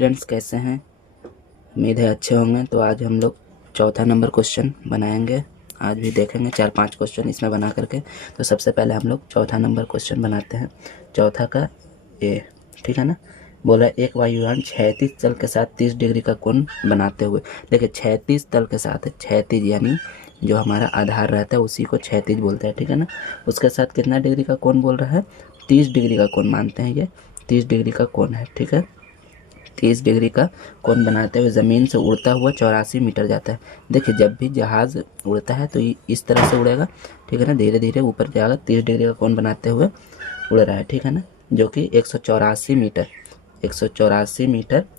Friends, कैसे हैं? उम्मीद है अच्छे होंगे। तो आज हम लोग चौथा नंबर क्वेश्चन बनाएंगे। आज भी देखेंगे 4-5 क्वेश्चन इसमें बना करके। तो सबसे पहले हम लोग चौथा नंबर क्वेश्चन बनाते हैं। चौथा का ए, ठीक है ना। बोला एक वायुयान क्षैतिज तल के साथ 30 डिग्री का कोण बनाते हुए। देखिए क्षैतिज तल के साथ है, क्षैतिज यानी जो हमारा आधार रहता है उसी को क्षैतिज बोलते हैं, ठीक है ना। उसके साथ कितना डिग्री का कोण बोल रहा है? 30 डिग्री का कोण मानते हैं। ये 30 डिग्री का कोण है, ठीक है। 30 डिग्री का कोण बनाते हुए ज़मीन से उड़ता हुआ 84 मीटर जाता है। देखिए जब भी जहाज़ उड़ता है तो इस तरह से उड़ेगा, ठीक है ना। धीरे धीरे ऊपर जाएगा, 30 डिग्री का कोण बनाते हुए उड़ रहा है, ठीक है ना। जो कि 184 मीटर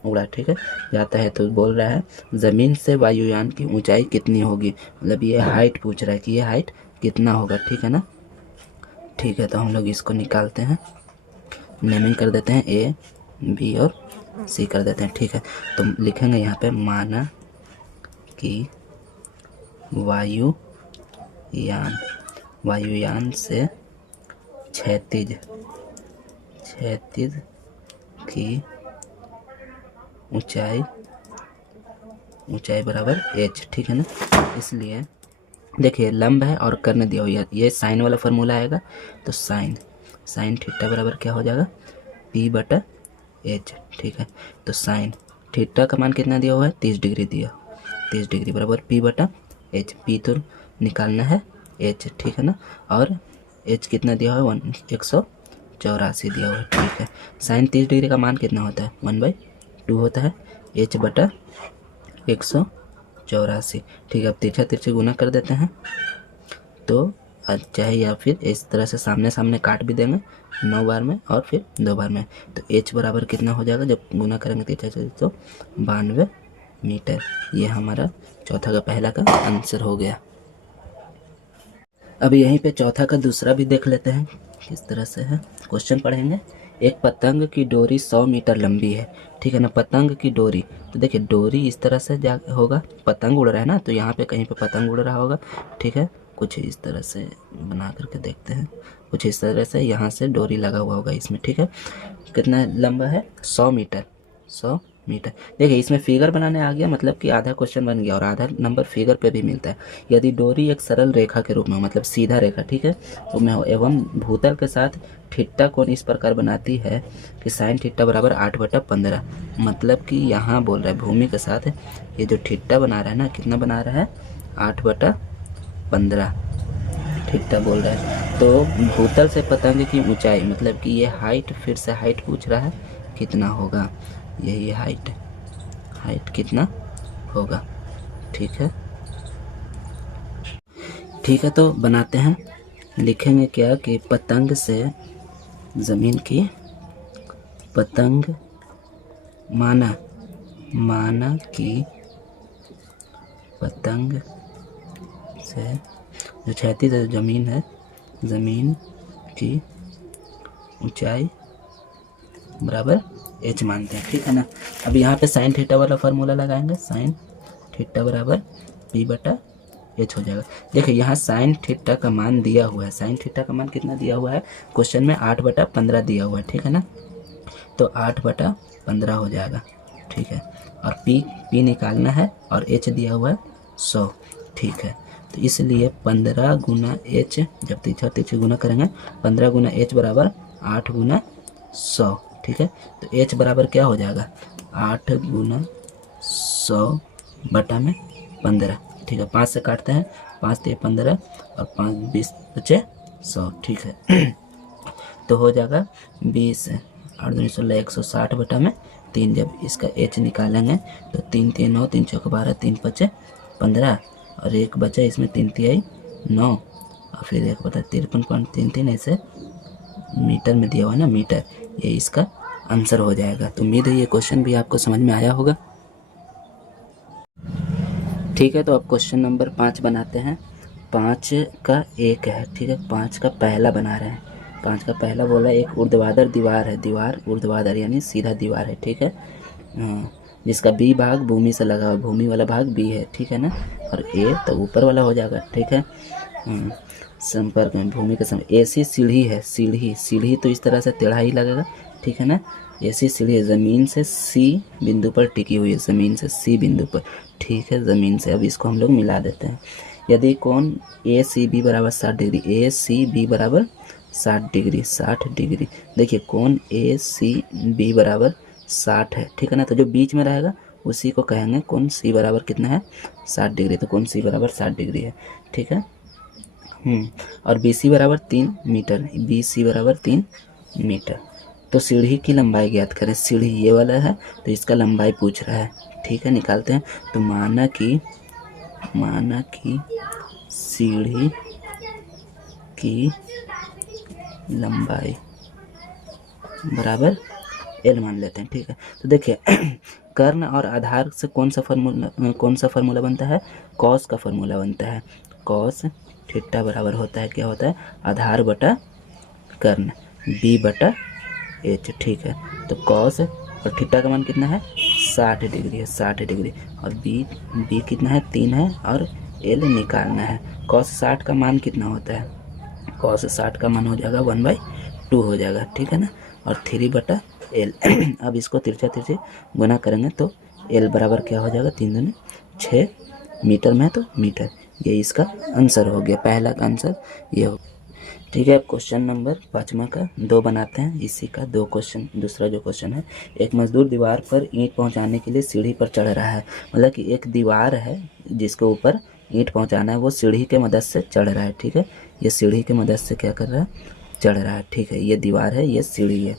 उड़ा, ठीक है, जाता है। तो बोल रहा है ज़मीन से वायुयान की ऊंचाई कितनी होगी। मतलब ये हाइट पूछ रहा है कि ये हाइट कितना होगा, ठीक है ना। ठीक है, तो हम लोग इसको निकालते हैं, नेमिंग कर देते हैं, ए बी और सी कर देते हैं, ठीक है। तो लिखेंगे यहाँ पे माना कि वायुयान से क्षैतिज की ऊंचाई बराबर h, ठीक है ना। इसलिए देखिए लंब है और कर्ण दिया हुआ है, ये साइन वाला फार्मूला आएगा। तो साइन थीटा बराबर क्या हो जाएगा? p/h, ठीक है। तो साइन थीटा का मान कितना दिया हुआ है? 30 डिग्री दिया। 30 डिग्री बराबर p/h, p तो निकालना है, h, ठीक है ना। और h कितना दिया हुआ है? 184 दिया हुआ है, ठीक है। साइन 30 डिग्री का मान कितना होता है? 1/2 होता है, h/184, ठीक है। अब तिरछा तिरछे गुना कर देते हैं। तो चाहे या फिर इस तरह से सामने सामने काट भी देंगे 9 बार में और फिर 2 बार में। तो h बराबर कितना हो जाएगा जब गुना करेंगे तिरछा तिरछे? तो 92 मीटर। ये हमारा चौथा का पहला का आंसर हो गया। अब यहीं पे चौथा का दूसरा भी देख लेते हैं किस तरह से है। क्वेश्चन पढ़ेंगे। एक पतंग की डोरी 100 मीटर लंबी है, ठीक है ना। पतंग की डोरी, तो देखिए डोरी इस तरह से जा होगा, पतंग उड़ रहा है ना, तो यहाँ पे कहीं पे पतंग उड़ रहा होगा, ठीक है। कुछ इस तरह से बना करके देखते हैं। कुछ इस तरह से यहाँ से डोरी लगा हुआ होगा इसमें, ठीक है। कितना लंबा है? 100 मीटर। 100 मीटर। देखिए इसमें फिगर बनाने आ गया, मतलब कि आधा क्वेश्चन बन गया और आधा नंबर फिगर पे भी मिलता है। यदि डोरी एक सरल रेखा के रूप में, मतलब सीधा रेखा, ठीक है, तो में हो एवं भूतल के साथ थीटा कोण इस प्रकार बनाती है कि साइन थीटा बराबर 8/15। मतलब कि यहाँ बोल रहा है भूमि के साथ ये जो थीटा बना रहा है ना, कितना बना रहा है? 8/15 थीटा बोल रहा है। तो भूतल से पतंग की ऊंचाई, मतलब कि ये हाइट, फिर से हाइट पूछ रहा है कितना होगा। यही हाइट कितना होगा, ठीक है। ठीक है, तो बनाते हैं। लिखेंगे क्या कि पतंग से ज़मीन की, पतंग माना कि पतंग से जो क्षैतिज ज़मीन है, ज़मीन की ऊंचाई बराबर h मानते हैं, ठीक है ना। अब यहाँ पे साइन थीटा वाला फार्मूला लगाएंगे। साइन थीटा बराबर p/h हो जाएगा। देखिए यहाँ साइन थीटा का मान दिया हुआ है। साइन थीटा का मान कितना दिया हुआ है क्वेश्चन में? 8/15 दिया हुआ है, ठीक है ना। तो 8/15 हो जाएगा, ठीक है। और p निकालना है और h दिया हुआ है 100, ठीक है। तो इसलिए 15 गुना h, जब तिरछा गुना करेंगे 15 गुना h बराबर 8 गुना 100, ठीक है। तो h बराबर क्या हो जाएगा? 8 गुना 100/15, ठीक है। 5 से काटते हैं, 5 × 15 और 5 20 बचे 100, ठीक है। तो हो जाएगा 20 और 2 16 160/3। जब इसका h निकालेंगे तो 3 3 9, 3 4 12, 3 5 15 और एक बचा इसमें 3 3 9 और फिर 1/53.33, ऐसे मीटर में दिया हुआ है ना, मीटर। ये इसका आंसर हो जाएगा। तो उम्मीद है ये क्वेश्चन भी आपको समझ में आया होगा। ठीक है, तो अब क्वेश्चन नंबर 5 बनाते हैं। 5 का एक है, ठीक है। 5 का पहला बना रहे हैं। 5 का पहला बोला एक ऊर्ध्वाधर दीवार है। ऊर्ध्वाधर यानी सीधा दीवार है, ठीक है। जिसका बी भाग भूमि से लगा हुआ, भूमि वाला भाग बी है, ठीक है ना। और ए तो ऊपर वाला हो जाएगा, ठीक है। संपर्क में भूमि का समय ऐसी सीढ़ी है, सीढ़ी तो इस तरह से टेढ़ा ही लगेगा, ठीक है ना। ऐसी सीढ़ी ज़मीन से सी बिंदु पर टिकी हुई है, ज़मीन से सी बिंदु पर, ठीक है, ज़मीन से। अब इसको हम लोग मिला देते हैं। यदि कोण ए सी बी बराबर 60 डिग्री, ए सी बी बराबर 60 डिग्री, 60 डिग्री। देखिए कोण ए सी बी बराबर 60 है, ठीक है ना, तो जो बीच में रहेगा उसी को कहेंगे कोण सी बराबर कितना है, 60 डिग्री। तो कोण सी बराबर 60 डिग्री है, ठीक है। और बी सी बराबर 3 मीटर, बी सी बराबर 3 मीटर। तो सीढ़ी की लंबाई ज्ञात करें। सीढ़ी ये वाला है तो इसका लंबाई पूछ रहा है, ठीक है, निकालते हैं। तो माना कि सीढ़ी की लंबाई बराबर एल मान लेते हैं, ठीक है। तो देखिए कर्ण और आधार से कौन सा फार्मूला बनता है, कॉस का फार्मूला बनता है। कॉस थीटा बराबर होता है, क्या होता है, आधार बटा कर्ण, बी बटा एच, ठीक है। तो कॉस और थीटा का मान कितना है, 60 डिग्री है, 60 डिग्री। और बी कितना है, 3 है, और एल निकालना है। कॉस 60 का मान कितना होता है, कॉस 60 का मान हो जाएगा 1/2 हो जाएगा, ठीक है ना। और 3 बटा एल अब इसको तिरछे गुना करेंगे तो एल बराबर क्या हो जाएगा, 3 दूनी 6 मीटर में, तो मीटर। ये इसका आंसर हो गया, पहला का आंसर ये हो, ठीक है। क्वेश्चन नंबर 5वां का 2 बनाते हैं, इसी का 2 क्वेश्चन। दूसरा जो क्वेश्चन है, एक मजदूर दीवार पर ईंट पहुंचाने के लिए सीढ़ी पर चढ़ रहा है। मतलब कि एक दीवार है जिसके ऊपर ईंट पहुंचाना है, वो सीढ़ी के मदद से चढ़ रहा है, ठीक है। ये सीढ़ी के मदद से क्या कर रहा है, चढ़ रहा है, ठीक है। ये दीवार है, ये सीढ़ी है,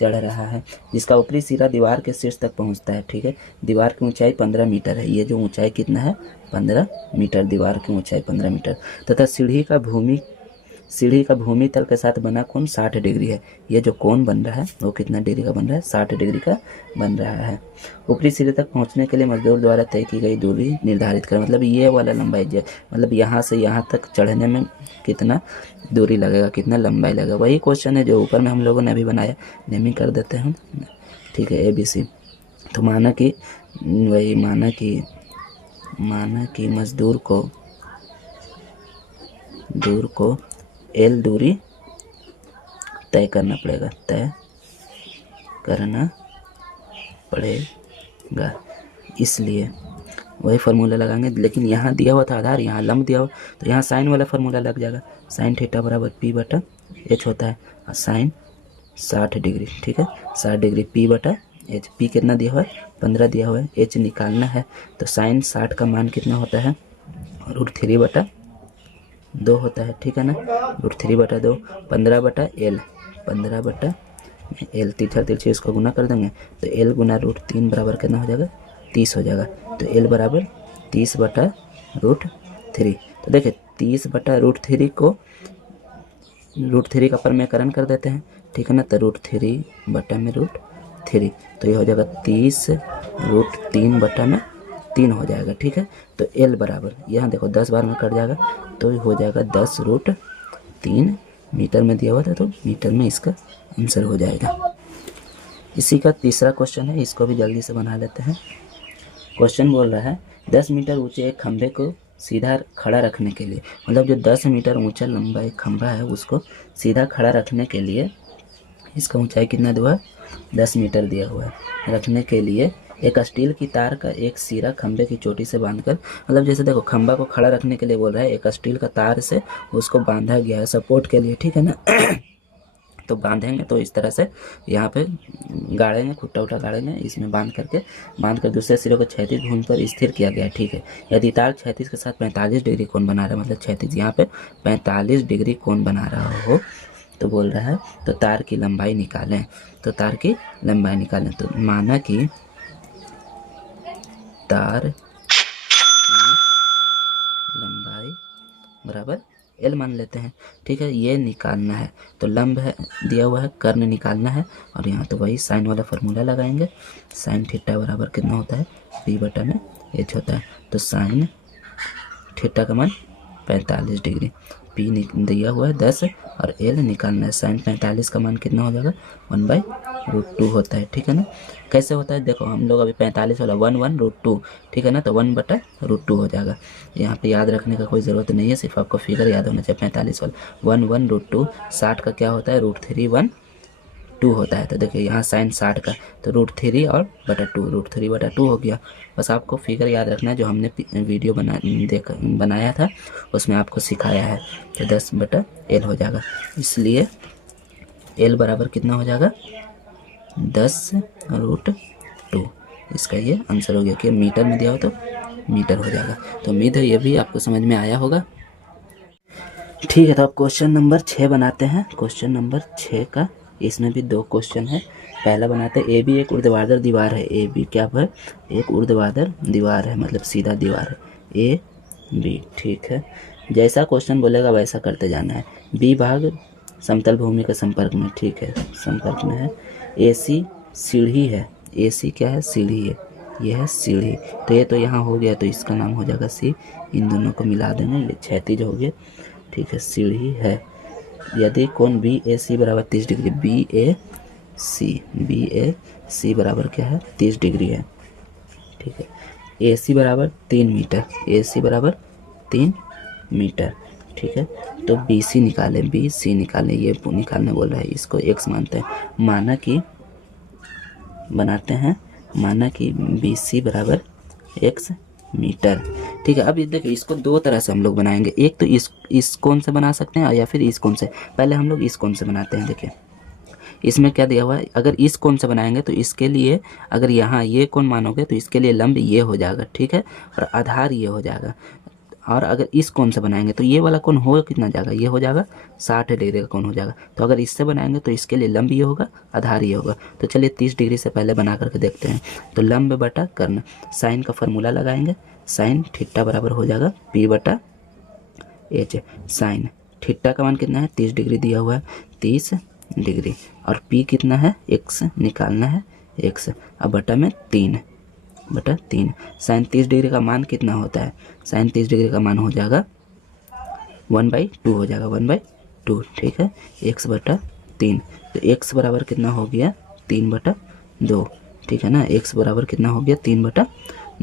चढ़ रहा है, जिसका ऊपरी सिरा दीवार के शीर्ष तक पहुंचता है, ठीक है। दीवार की ऊंचाई 15 मीटर है, ये जो ऊंचाई कितना है, 15 मीटर, दीवार की ऊंचाई 15 मीटर। तथा सीढ़ी का भूमि तल के साथ बना कोण 60 डिग्री है। ये जो कोण बन रहा है वो कितना डिग्री का बन रहा है, 60 डिग्री का बन रहा है। ऊपरी सिरे तक पहुंचने के लिए मजदूर द्वारा तय की गई दूरी निर्धारित करें। मतलब ये वाला लंबाई मतलब यहाँ से यहाँ तक चढ़ने में कितना दूरी लगेगा, कितना लंबाई लगेगा, वही क्वेश्चन है जो ऊपर में हम लोगों ने अभी बनाया। नेमिंग कर देते हैं, ठीक है, ABC। तो माना कि मजदूर को एल दूरी तय करना पड़ेगा, इसलिए वही फार्मूला लगाएंगे। लेकिन यहाँ दिया हुआ था आधार, यहाँ लंब दिया हुआ, तो यहाँ साइन वाला फार्मूला लग जाएगा। साइन थीटा बराबर पी बटा एच होता है, और साइन 60 डिग्री, ठीक है, 60 डिग्री पी बटा एच। पी कितना दिया हुआ है, 15 दिया हुआ है, एच निकालना है। तो साइन 60 का मान कितना होता है, √3/2 होता है, ठीक है ना। √3/2, 15 बटा एल, तिरछे इसको गुना कर देंगे तो एल गुना √3 बराबर कितना हो जाएगा, 30 हो जाएगा। तो एल बराबर 30/√3। तो देखिए 30/√3 को √3 का परमेयकरण कर देते हैं, ठीक है ना। तो √3/√3, तो ये हो जाएगा 30√3/3 हो जाएगा, ठीक है। तो एल बराबर यहाँ देखो 10 बार में कट जाएगा, तो हो जाएगा 10√3 मीटर में दिया हुआ था, तो मीटर में इसका आंसर हो जाएगा। इसी का तीसरा क्वेश्चन है, इसको भी जल्दी से बना लेते हैं। क्वेश्चन बोल रहा है 10 मीटर ऊंचे एक खंभे को सीधा खड़ा रखने के लिए, मतलब जो 10 मीटर ऊंचा लंबा एक खंभा है उसको सीधा खड़ा रखने के लिए, इसका ऊंचाई कितना दिया है, 10 मीटर दिया हुआ है। रखने के लिए एक स्टील की तार का एक सिरा खंभे की चोटी से बांधकर, मतलब जैसे देखो खंभा को खड़ा रखने के लिए बोल रहा है, एक स्टील का तार से उसको बांधा गया है सपोर्ट के लिए, ठीक है ना। तो बांधेंगे तो इस तरह से यहाँ पे गाड़ेंगे, खुट्टा उट्टा गाड़ेंगे, इसमें बांध कर दूसरे सिरे को क्षैतिज भूमि पर स्थिर किया गया है, ठीक है। यदि तार क्षैतिज के साथ 45 डिग्री कोण बना रहा है, मतलब क्षैतिज यहाँ पे 45 डिग्री कोण बना रहा हो, तो बोल रहा है तो तार की लंबाई निकालें। तो माना कि तार की लंबाई बराबर एल मान लेते हैं, ठीक है। ये निकालना है, तो लंब है दिया हुआ है, कर्ण निकालना है, और यहाँ तो वही साइन वाला फार्मूला लगाएंगे। साइन थीटा बराबर कितना होता है, P/H होता है। तो साइन थीटा का मान 45 डिग्री, पी दिया हुआ है 10 और एल निकालना है। साइन 45 का मान कितना हो जाएगा, 1/√2 होता है, ठीक है ना। कैसे होता है देखो, हम लोग अभी 45 वाला 1/√2, ठीक है ना, तो 1/√2 हो जाएगा। यहाँ पे याद रखने का कोई ज़रूरत नहीं है, सिर्फ आपको फिगर याद होना चाहिए। 45 वाला 1/√2, 60 का क्या होता है, √3/1 2 होता है। तो देखिए यहाँ साइन 60 का, तो √3 और बटा 2, √3/2 हो गया। बस आपको फिगर याद रखना है जो हमने वीडियो बनाया था उसमें आपको सिखाया है। तो 10/L हो जाएगा, इसलिए L बराबर कितना हो जाएगा 10√2। इसका ये आंसर हो गया कि मीटर में दिया हो तो मीटर हो जाएगा। तो उम्मीद है ये भी आपको समझ में आया होगा। ठीक है, तो अब क्वेश्चन नंबर 6 बनाते हैं। क्वेश्चन नंबर 6 का इसमें भी 2 क्वेश्चन है। पहला बनाते हैं, ए बी एक ऊर्ध्वाधर दीवार है। ए बी क्या है, एक ऊर्ध्वाधर दीवार है, मतलब सीधा दीवार है ए बी। ठीक है, जैसा क्वेश्चन बोलेगा वैसा करते जाना है। बी भाग समतल भूमि के संपर्क में, ठीक है, संपर्क में है। ए सी सीढ़ी है, ए सी क्या है, सीढ़ी है, यह है सीढ़ी। तो ये तो यहाँ हो गया, तो इसका नाम हो जाएगा सी। इन दोनों को मिला देंगे, ये क्षैतिज हो गया। ठीक है, सीढ़ी है। यदि कोण बी ए सी बराबर 30 डिग्री, बी ए सी बराबर क्या है 30 डिग्री है। ठीक है, ए सी बराबर 3 मीटर, ए सी बराबर 3 मीटर। ठीक है, तो बी सी निकालें, ये निकालने बोल रहा है, इसको x मानते हैं। माना कि बी सी बराबर x मीटर। ठीक है, अब ये देखिए इसको 2 तरह से हम लोग बनाएंगे। एक तो इस कोण से बना सकते हैं या फिर इस कोण से। पहले हम लोग इस कोण से बनाते हैं। देखिए इसमें क्या दिया हुआ है, अगर इस कोण से बनाएंगे तो इसके लिए, अगर यहाँ ये कोण मानोगे तो इसके लिए लंब ये हो जाएगा। ठीक है, और आधार ये हो जाएगा। और अगर इस कोण से बनाएंगे तो ये वाला कोण हो कितना जाएगा, ये हो जाएगा 60 डिग्री का कोण हो जाएगा। तो अगर इससे बनाएंगे तो इसके लिए लंब ये होगा, आधार ये होगा। तो चलिए 30 डिग्री से पहले बना करके देखते हैं। तो लंब बटा कर्ण, साइन का फार्मूला लगाएंगे। साइन थीटा बराबर हो जाएगा P/H। साइन थीटा का मान कितना है, 30 डिग्री दिया हुआ है, 30 डिग्री। और P कितना है, x निकालना है, x। अब बटा में 3/3। साइन 30 डिग्री का मान कितना होता है, साइन 30 डिग्री का मान हो जाएगा 1/2 हो जाएगा, 1/2। ठीक है, x/3। तो x बराबर कितना हो गया 3/2। ठीक है ना, x बराबर कितना हो गया 3/2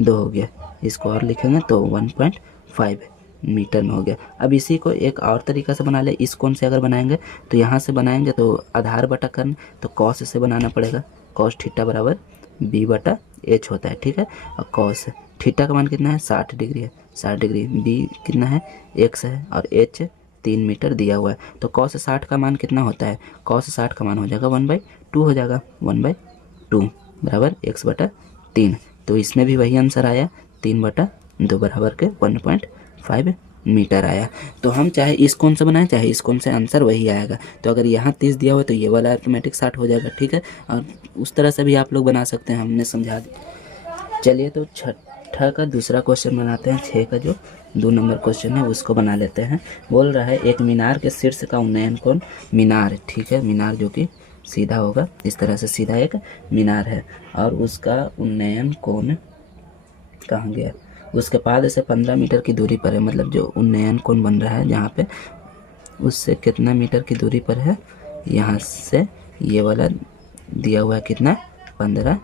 हो गया। इसको और लिखेंगे तो 1.5 मीटर में हो गया। अब इसी को एक और तरीका से बना ले। इस कोण से अगर बनाएंगे तो यहाँ से बनाएंगे तो आधार बटा कर्ण, तो कॉस से बनाना पड़ेगा। कॉस थीटा बराबर B/H होता है। ठीक है, और कॉस थीटा का मान कितना है 60 डिग्री है, 60 डिग्री। B कितना है x है और H 3 मीटर दिया हुआ है। तो कॉस 60 का मान कितना होता है, कॉस 60 का मान हो जाएगा 1/2 हो जाएगा, 1/2 बराबर x/3। तो इसमें भी वही आंसर आया, 3/2 बराबर के 1.5 मीटर आया। तो हम चाहे इस कोण से बनाएं चाहे इस कोण से, आंसर वही आएगा। तो अगर यहाँ 30 दिया हुआ है तो ये वाला ऑटोमेटिक 60 हो जाएगा। ठीक है, और उस तरह से भी आप लोग बना सकते हैं, हमने समझा दिया। चलिए तो छठा का दूसरा क्वेश्चन बनाते हैं। 6 का जो 2 नंबर क्वेश्चन है उसको बना लेते हैं। बोल रहा है एक मीनार के शीर्ष का उन्नयन कोण, मीनार, ठीक है, मीनार जो कि सीधा होगा, इस तरह से सीधा एक मीनार है और उसका उन्नयन कोण कहाँ गया, उसके पाद से 15 मीटर की दूरी पर है। मतलब जो उन्नयन कोण बन रहा है जहाँ पे, उससे कितना मीटर की दूरी पर है, यहाँ से ये वाला दिया हुआ है कितना, 15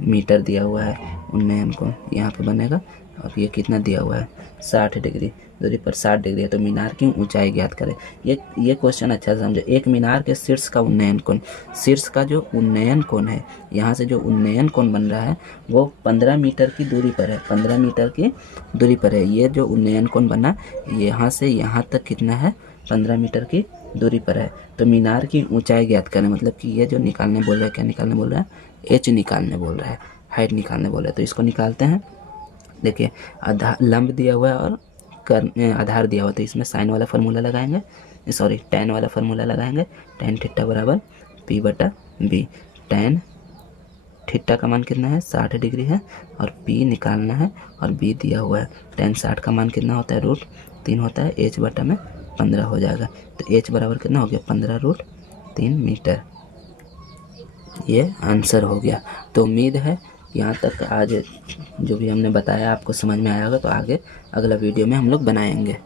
मीटर दिया हुआ है उन्नयन कोण यहाँ पे बनेगा। और ये कितना दिया हुआ है 60 डिग्री दूरी पर, 60 डिग्री है। तो मीनार की ऊंचाई ज्ञात करें। ये क्वेश्चन अच्छा से समझो। एक मीनार के शीर्ष का उन्नयन कोण, शीर्ष का जो उन्नयन कोण है, यहाँ से जो उन्नयन कोण बन रहा है वो 15 मीटर की दूरी पर है, 15 मीटर की दूरी पर है। ये जो उन्नयन कोण बना यहाँ से यहाँ तक कितना है, 15 मीटर की दूरी पर है। तो मीनार की ऊंचाई ज्ञात करें, मतलब कि ये जो निकालने बोल रहा है, क्या निकालने बोल रहा है, H निकालने बोल रहा है, हाइट निकालने बोल रहा है। तो इसको निकालते हैं। देखिए आधार लंब दिया हुआ है और आधार दिया हुआ, तो इसमें साइन वाला फार्मूला लगाएंगे, सॉरी टैन वाला फार्मूला लगाएंगे। टैन थीटा बराबर P/B। टैन थीटा का मान कितना है 60 डिग्री है और P निकालना है और B दिया हुआ है। टैन 60 का मान कितना होता है, √3 होता है, H/15 हो जाएगा। तो H बराबर कितना हो गया 15√3 मीटर। ये आंसर हो गया। तो उम्मीद है यहाँ तक आज जो भी हमने बताया आपको समझ में आया होगा। तो आगे अगला वीडियो में हम लोग बनाएंगे।